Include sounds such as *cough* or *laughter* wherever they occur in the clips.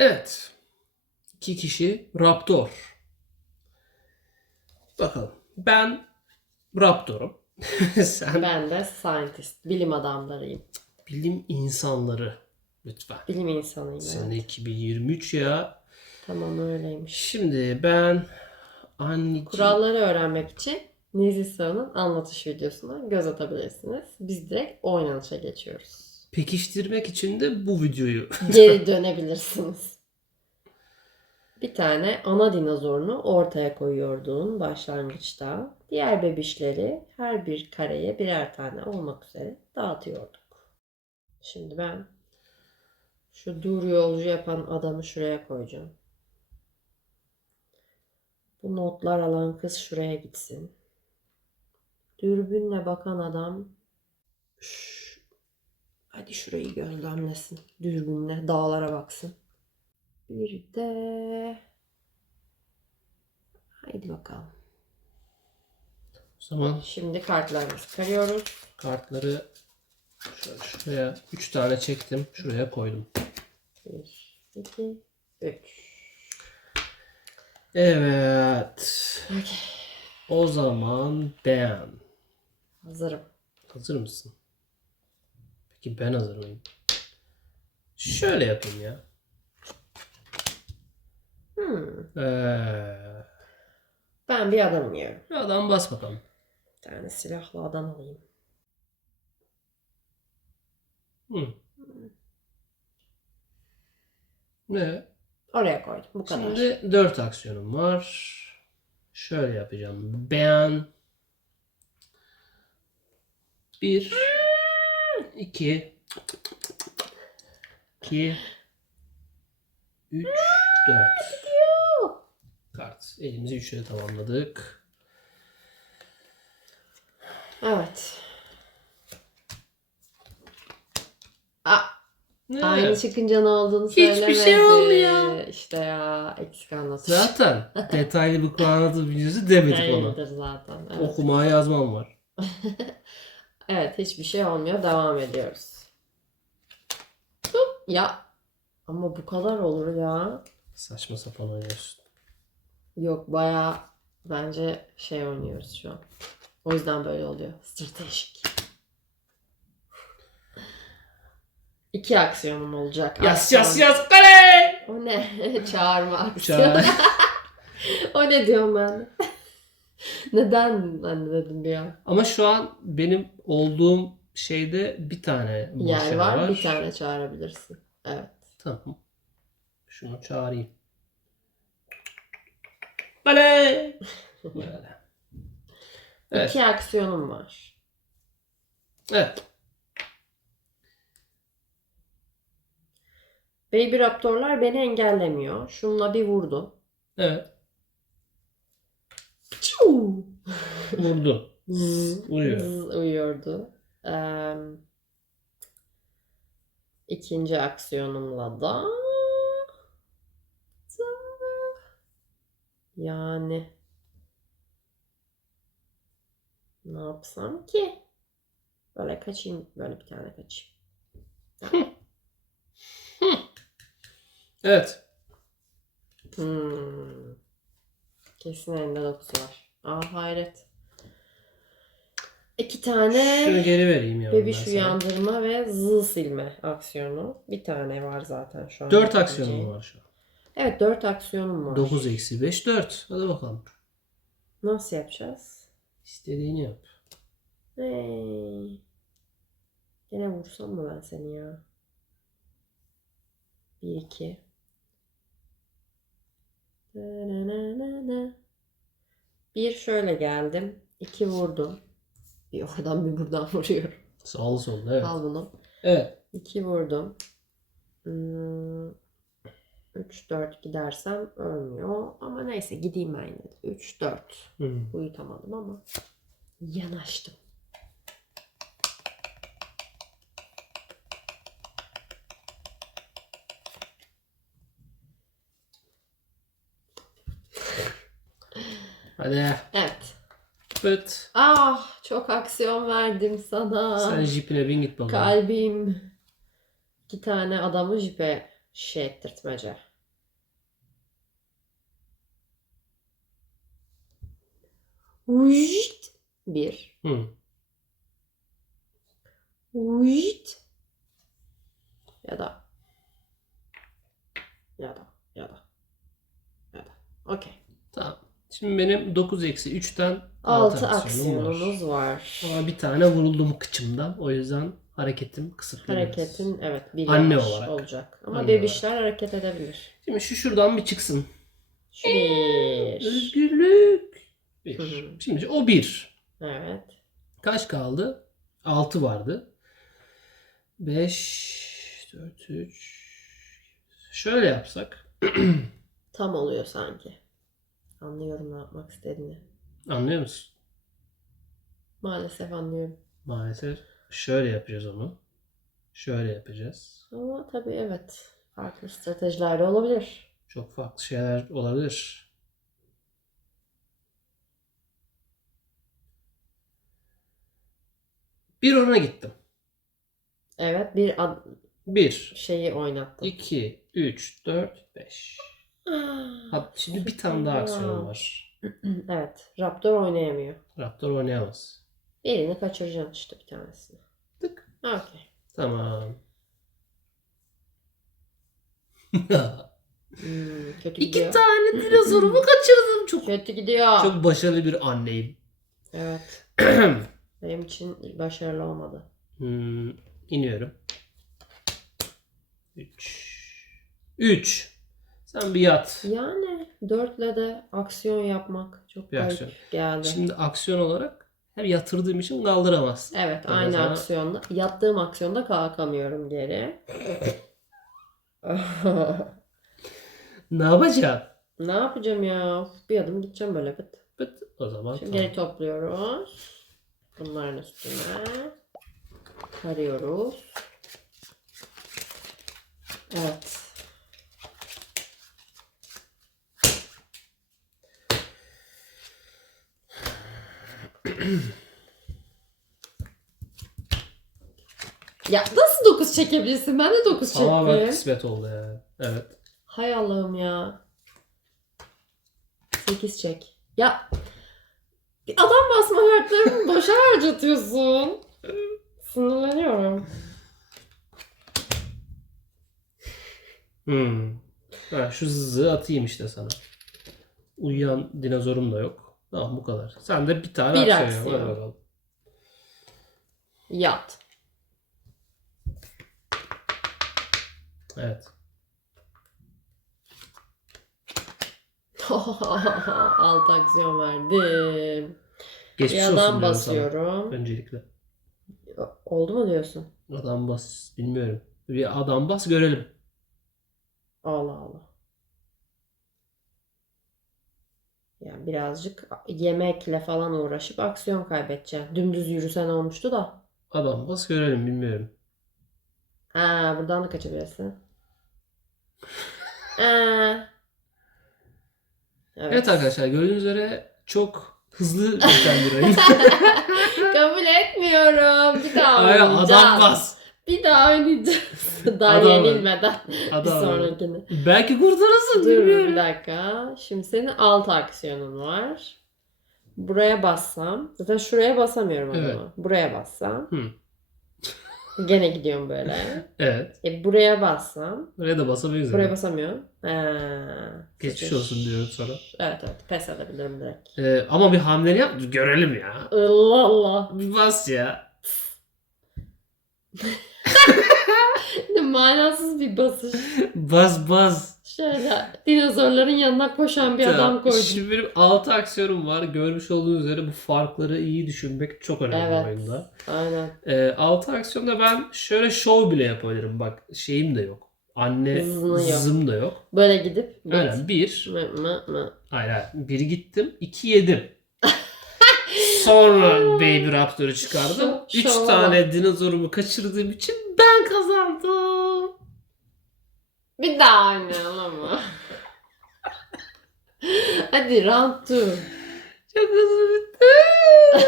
Evet. İki kişi Raptor. Bakalım. Ben Raptor'um. *laughs* Sen Ben de scientist, bilim adamlarıyım. bilim insanları. Lütfen. Bilim insanıyım. Sene evet. 2023 ya. Tamam öyleymiş. Şimdi ben anneciğim... Kuralları öğrenmek için Nizisa'nın anlatış videosuna göz atabilirsiniz. Biz direkt oynanışa geçiyoruz. Pekiştirmek için de bu videoyu Geri dönebilirsiniz. Bir tane ana dinozorunu ortaya koyuyordun başlangıçta. Diğer bebişleri her bir kareye birer tane olmak üzere dağıtıyorduk. Şimdi ben şu dur yolcu yapan adamı şuraya koyacağım. Bu notlar alan kız şuraya gitsin. Dürbünle bakan adam Şş, hadi şurayı gözlemlesin. Dürbünle dağlara baksın. Bir de haydi bakalım. O zaman Şimdi kartlarımızı karıyoruz. kartları şöyle şuraya 3 tane çektim. Şuraya koydum. Bir, iki, üç. Evet. Okey. O zaman ben. Hazırım. Hazır mısın? Peki ben hazır mıyım? Şöyle yapayım ya. Hmm. Ee, Ben bir adam yiyorum. bir adam bas bakalım. Bir tane silahlı adam alayım. Hı. Ne? Oraya koydum. Bu kadar. Şimdi 4 aksiyonum var. Şöyle yapacağım. Ben 1 2 2 3 4 Kart. Elimizi 3'e tamamladık. Evet. Aa, Ne? aynı çıkınca ne olduğunu Hiçbir söylemedi. şey olmuyor. İşte ya eksik anlatış. Zaten *laughs* detaylı bir Kur'an adı videosu demedik ona. Zaten. Evet. Okuma yazmam var. *laughs* evet hiçbir şey olmuyor. Devam ediyoruz. Ya ama bu kadar olur ya. Saçma sapan oynuyorsun. Yok bayağı bence şey oynuyoruz şu an. O yüzden böyle oluyor. Stratejik. İki aksiyonum olacak. Aksiyon. yaz yaz kale! O ne? *laughs* Çağırma aksiyonu. *laughs* O ne diyorum ben? de? *laughs* Neden ben de dedim bir an. Ama şu an benim olduğum şeyde bir tane boş Yer yer var, bir tane çağırabilirsin. Evet. Tamam. Şunu çağırayım. Böyle. Evet. İki aksiyonum var. Evet. Baby Raptor'lar beni engellemiyor. Şununla bir vurdum. Evet. Vurdu. Zzz, Uyuyor. zzz uyuyordu. Eee, ikinci aksiyonumla da yani ne yapsam ki? Böyle kaçayım, böyle bir tane kaçayım. Evet. Hmm. Kesin elinde dokusu var. Aa hayret. İki tane Şunu geri vereyim ya. bebiş uyandırma ve zıl silme aksiyonu. Bir tane var zaten şu an. 4 yapabileceğim. aksiyonum var şu an. Evet 4 aksiyonum var. 9 eksi 5 4. Hadi bakalım. Nasıl yapacağız? İstediğini yap. Hey. Gene vursam mı ben seni ya? 1 2 Bir şöyle geldim. iki vurdum. Bir oradan bir buradan *laughs* vuruyorum. Sağlı sollu evet. Al bunu. Evet. 2 vurdum. 3 4 gidersem ölmüyor. Ama neyse gideyim ben yine de. 3 4. Hı. Uyutamadım ama yanaştım. Hadi. Evet. Pıt. Ah çok aksiyon verdim sana. Sen jipine bin git bakalım. Kalbim. İki tane adamı jipe şey ettirtmece. Bir. Hı. Ujt. Ya da. Ya da. Ya da. Ya da. Okey. Tamam. Şimdi benim 9 eksi 3'ten 6 6 aksiyonum var. aksiyonumuz var. Ama bir tane vuruldum kıçımdan. O yüzden hareketim kısıtlı. Hareketin evet bir Anne olarak. olacak. Ama Anne bebişler hareket edebilir. Şimdi şu şuradan bir çıksın. Bir. Özgürlük. Bir. Hı hı. Şimdi o bir. Evet. Kaç kaldı? 6 vardı. 5, 4, 3. Şöyle yapsak. *clears throat* Tam oluyor sanki. Anlıyorum ne yapmak istediğini. Anlıyor musun? Maalesef anlıyorum. Maalesef şöyle yapacağız onu. Şöyle yapacağız. Ama tabii evet. Farklı stratejiler de olabilir. Çok farklı şeyler olabilir. Bir ona gittim. Evet bir ad- 1, şeyi oynattım. 2, 3, 4, 5. Ha, şimdi bir tane daha aksiyon var. *clears throat* evet. Raptor oynayamıyor. Raptor oynayamaz. Birini kaçıracaksın işte bir tanesini. Tık. Okey. Tamam. *laughs* Hmm, kötü İki gidiyor. tane dinozorumu kaçırdım. Çok Kötü gidiyor. çok başarılı bir anneyim. Evet. *clears throat* Benim için başarılı olmadı. hmm, iniyorum. 3 3 Sen bir yat. Yani dörtle de aksiyon yapmak çok Bir garip aksiyon. geldi. Şimdi aksiyon olarak hem yatırdığım için kaldıramazsın. Evet Tamam, aynı sana- aksiyonda. Yattığım aksiyonda kalkamıyorum geri. Ne yapacaksın? ne yapacağım ya? Bir adım gideceğim böyle bıt. Bıt, O zaman Şimdi tamam. geri topluyoruz. Bunların üstüne karıyoruz. Evet. *clears throat* ya nasıl 9 çekebilirsin? Ben de 9 çektim. Tamamen kısmet oldu ya. Evet. Hay Allah'ım ya. 8 çek. Ya adam basma kartlarını boşa harcatıyorsun. Sinirleniyorum. Hmm. Ha, şu zızı atayım işte sana. Uyuyan dinozorum da yok. Tamam bu kadar. Sen de bir tane Bir aksiyon yap. aksiyon. Hadi bakalım. Yat. Evet. *laughs* Alt aksiyon verdim. Geçmiş Bir olsun adam diyorum sana. basıyorum. Öncelikle. Oldu mu diyorsun? Adam bas. Bilmiyorum. Bir adam bas görelim. Allah Allah. Yani birazcık yemekle falan uğraşıp aksiyon kaybedeceğim. Dümdüz yürüsen olmuştu da. Adam bas görelim bilmiyorum. Ha, buradan da kaçabilirsin. *laughs* Ha. Evet. arkadaşlar gördüğünüz üzere çok hızlı biten bir. *laughs* Kabul etmiyorum. Bir daha oynayacağız. adam bas. Bir daha oynayacağız. Daha Adam- yenilmeden. Bir Adam. sonrakini. Belki kurtarırsın Dur bir bilmiyorum. dakika. Şimdi senin alt aksiyonun var. Buraya bassam. Zaten şuraya basamıyorum Evet. ama. Buraya bassam. Hı. Gene gidiyorum böyle. *laughs* Evet. E buraya bassam. Buraya da basabiliriz. Buraya yani. basamıyorum. Ha, Geçmiş sıçış. olsun diyorum sana. Evet evet pes edebilirim direkt. Ee, ama bir hamleni yap görelim ya. Allah Allah. Bir bas ya. *laughs* Ne *laughs* manasız bir basış. Bas bas. Şöyle dinozorların yanına koşan bir adam Tamam, koydum. Şimdi benim 6 aksiyonum var. Görmüş olduğunuz üzere bu farkları iyi düşünmek çok önemli Evet. oyunda. Aynen. Ee, 6 aksiyonda ben şöyle şov bile yapabilirim. Bak şeyim de yok. Anne Zını yok. da yok. Böyle gidip bıt. Aynen bir. Mı mı mı. Hayır. Bir gittim. iki yedim. *laughs* Sonra Baby Raptor'u çıkardım. Şu- Üç tane dinozorumu kaçırdığım için Bir daha oynayalım mı? *laughs* Hadi round two. Çok hızlı bitti. *laughs*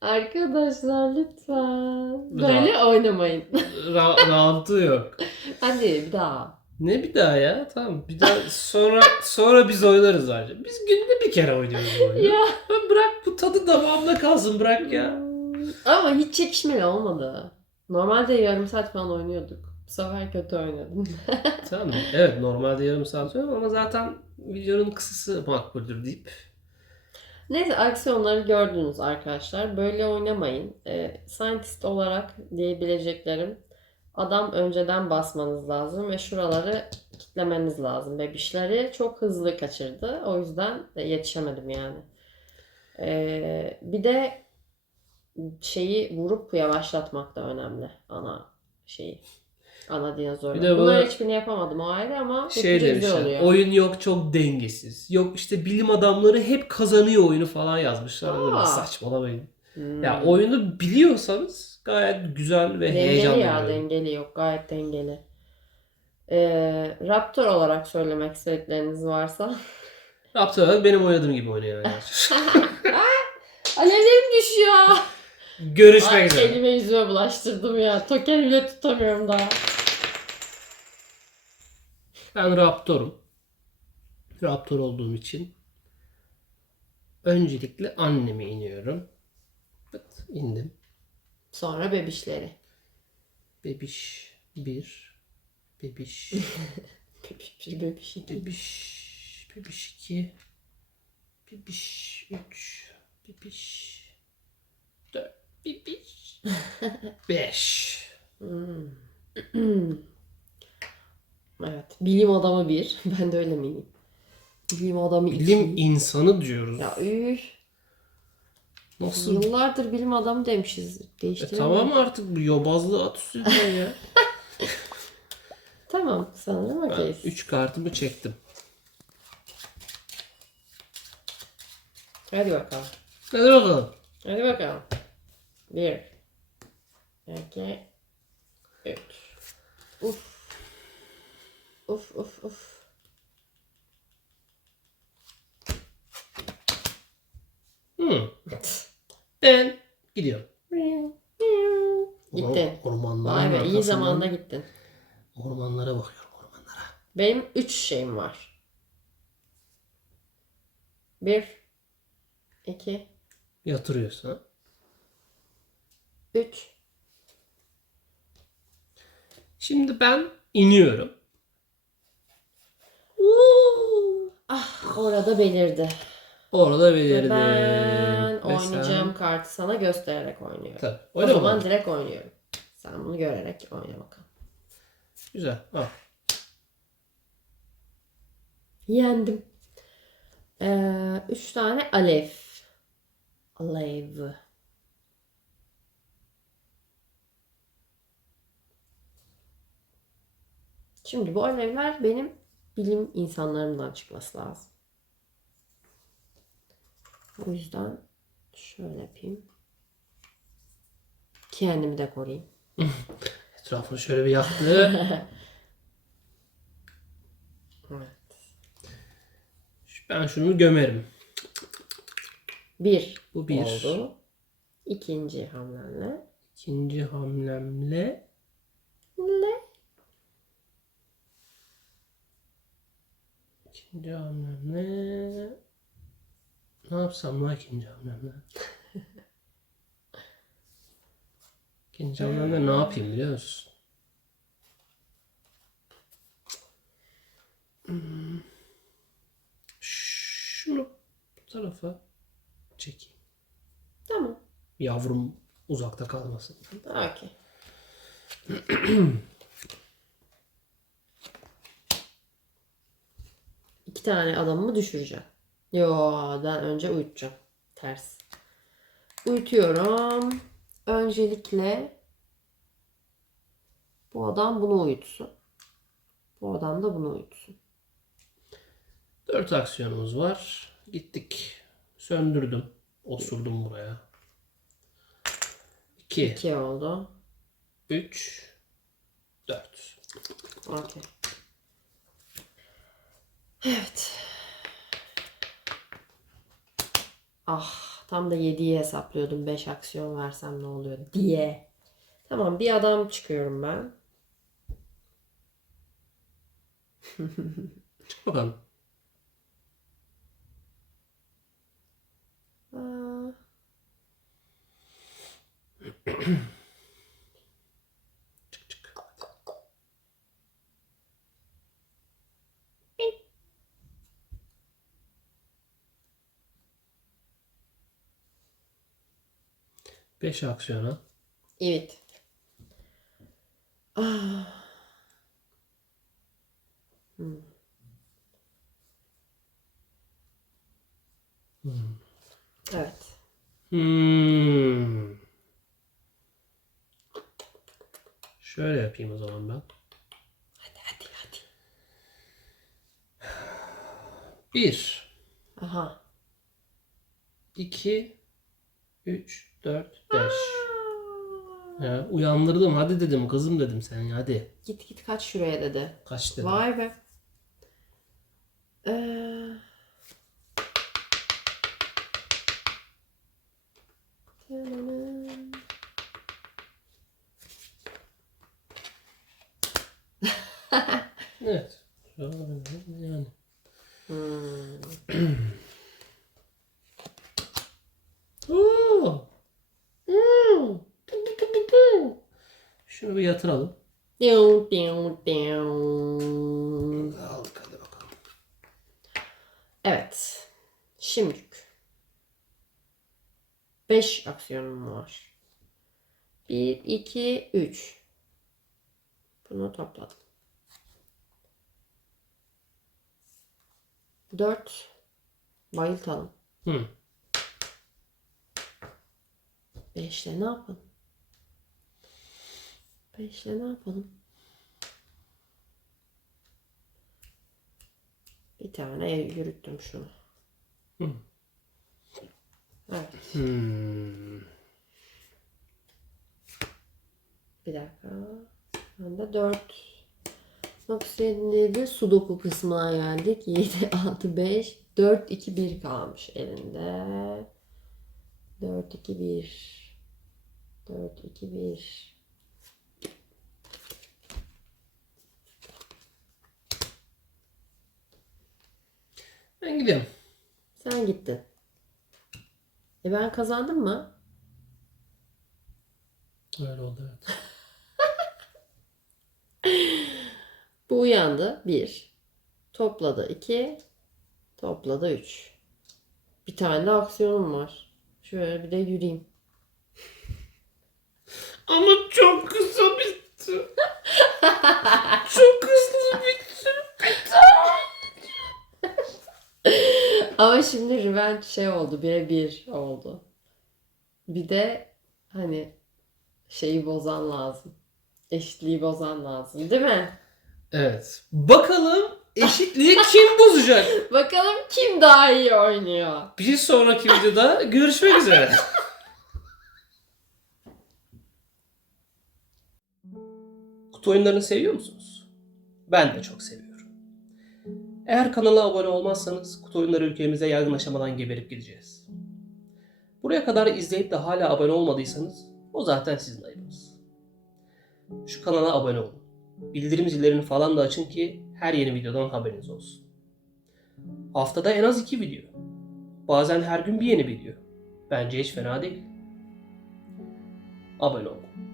Arkadaşlar lütfen. Böyle oynamayın. Ra- round'u yok. Hadi bir daha. Ne bir daha ya? Tamam. Bir daha sonra sonra biz oynarız ayrıca. Biz günde bir kere oynuyoruz bu oyunu. *laughs* Ya. Ben bırak bu tadı damağımda kalsın bırak ya. Ama hiç çekişmeli olmadı. Normalde yarım saat falan oynuyorduk. Bu sefer kötü oynadım. *laughs* Tamam. Evet normalde yarım saat oynuyorum ama zaten videonun kısası makbuldür deyip. Neyse aksiyonları gördünüz arkadaşlar. Böyle oynamayın. Ee, scientist olarak diyebileceklerim adam önceden basmanız lazım ve şuraları kitlemeniz lazım. Bebişleri çok hızlı kaçırdı. O yüzden de yetişemedim yani. Ee, bir de şeyi vurup yavaşlatmak da önemli. Ana şeyi. Ana dinozor. Bir de Bunların bunu- hiçbirini yapamadım o ayrı ama Şey güzel demişler. oluyor. Oyun yok çok dengesiz. Yok işte bilim adamları hep kazanıyor oyunu falan yazmışlar. Böyle Aa. saçmalamayın. Hmm. Ya oyunu biliyorsanız gayet güzel ve Dengeli heyecanlı. ya bir oyun. dengeli yok gayet dengeli. Ee, Raptor olarak söylemek istedikleriniz varsa. *laughs* Raptor benim oynadığım gibi oynayın *laughs* arkadaşlar. Alevlerim düşüyor. Görüşmek Ay, üzere. elime yüzüme bulaştırdım ya. Token bile tutamıyorum daha. Ben Raptor'um. Raptor olduğum için öncelikle anneme iniyorum. Evet, indim. Sonra bebişleri. Bebiş 1 Bebiş *laughs* Bebiş bir bebiş iki. Bebiş Bebiş 2 Bebiş 3 Bebiş 4 Bebiş *laughs* 5 Hmm. *clears throat* evet. Bilim adamı bir. *laughs* Ben de öyle miyim? Bilim adamı iki. Bilim insanı diyoruz. Ya üf. Nasıl? Yıllardır bilim adamı demişiz. E, Değiştirelim. tamam artık bu yobazlığı at üstünden ya. *laughs* Tamam. Sanırım Ben okeyiz. 3 kartımı çektim. Hadi bakalım. Hadi bakalım. Hadi bakalım. Bir. iki, Üç. Uf. Uf uf uf. Hmm. Ben gidiyorum. Gittin. Ormanların Vay be iyi zamanda gittin. Ormanlara bakıyorum ormanlara. Benim üç şeyim var. Bir. iki, Yatırıyorsun ha. Üç. Şimdi ben iniyorum. Ah orada belirdi. Orada Ve belirdim. ben Ve oynayacağım sen- kartı sana göstererek oynuyorum. Tabii. O zaman bakalım. direkt oynuyorum. Sen bunu görerek oyna bakalım. Güzel. Al. Yendim. Ee, üç tane alev. Alev. Şimdi bu alevler benim bilim insanlarımdan çıkması lazım. O yüzden şöyle yapayım. Kendimi de koruyayım. *laughs* Etrafını şöyle bir yaktı. *laughs* Evet. ben şunu gömerim. Bir, Bu bir. oldu. İkinci hamlenle. İkinci hamlemle Ne? İkinci hamlemle ne yapsam lan ikinci hamlemle? İkinci hamlemle ne yapayım biliyor musun? Şunu bu tarafa çekeyim. Tamam. Yavrum uzakta kalmasın. Okey. İki tane adamımı düşüreceğim. Yo, ben önce uyutacağım. Ters. Uyutuyorum. Öncelikle bu adam bunu uyutsun. Bu adam da bunu uyutsun. Dört aksiyonumuz var. Gittik. Söndürdüm. Osurdum buraya. 2, İki oldu. 3, 4. Okey. Evet. Ah tam da 7'yi hesaplıyordum. 5 aksiyon versem ne oluyor diye. Tamam bir adam çıkıyorum ben. *laughs* Çık bakalım. Aa, *clears throat* 5 aksiyona. Evet. Ah. Hmm. Evet. Hmm. Şöyle yapayım o zaman ben. Hadi hadi hadi. Bir. Aha. İki. Üç dört, beş. Ya, uyandırdım. Hadi dedim kızım dedim sen hadi. Git git kaç şuraya dedi. Kaç dedim. Vay be. Ee... Evet. *laughs* Yani. Hmm. Oo. Hmm. Yatıralım. Diu, diu, diu. Aldık hadi bakalım. Evet. Şimdi 5 aksiyonum var. 1, 2, 3. Bunu topladım. 4. Bayıltalım. Hı. 5 ile ne yapalım? 5 ile ne yapalım? Bir tane yürüttüm şunu. Hı. Evet. Hmm. Bir dakika. Ben de 4. Bak senin de sudoku kısmına geldik. 7, 6, 5, 4, 2, 1 kalmış elinde. 4, 2, 1. 4, 2, 1. Ben gidiyorum. Sen gittin. E ben kazandım mı? Öyle oldu evet. *laughs* Bu uyandı. 1. Topladı 2. Topladı 3. Bir tane de aksiyonum var. Şöyle bir de yürüyeyim. *laughs* Ama çok kısa bitti. *laughs* çok hızlı bitti. Ama şimdi revenge şey oldu. Bire bir oldu. Bir de hani şeyi bozan lazım. Eşitliği bozan lazım. Değil mi? Evet. Bakalım eşitliği kim bozacak? *laughs* Bakalım kim daha iyi oynuyor. Bir sonraki videoda görüşmek üzere. Kutu oyunlarını seviyor musunuz? Ben de çok seviyorum. Eğer kanala abone olmazsanız kutu oyunları ülkemize yaygın aşamadan geberip gideceğiz. Buraya kadar izleyip de hala abone olmadıysanız o zaten sizin ayıbınız. Şu kanala abone olun. Bildirim zillerini falan da açın ki her yeni videodan haberiniz olsun. Haftada en az iki video. Bazen her gün bir yeni video. Bence hiç fena değil. Abone olun.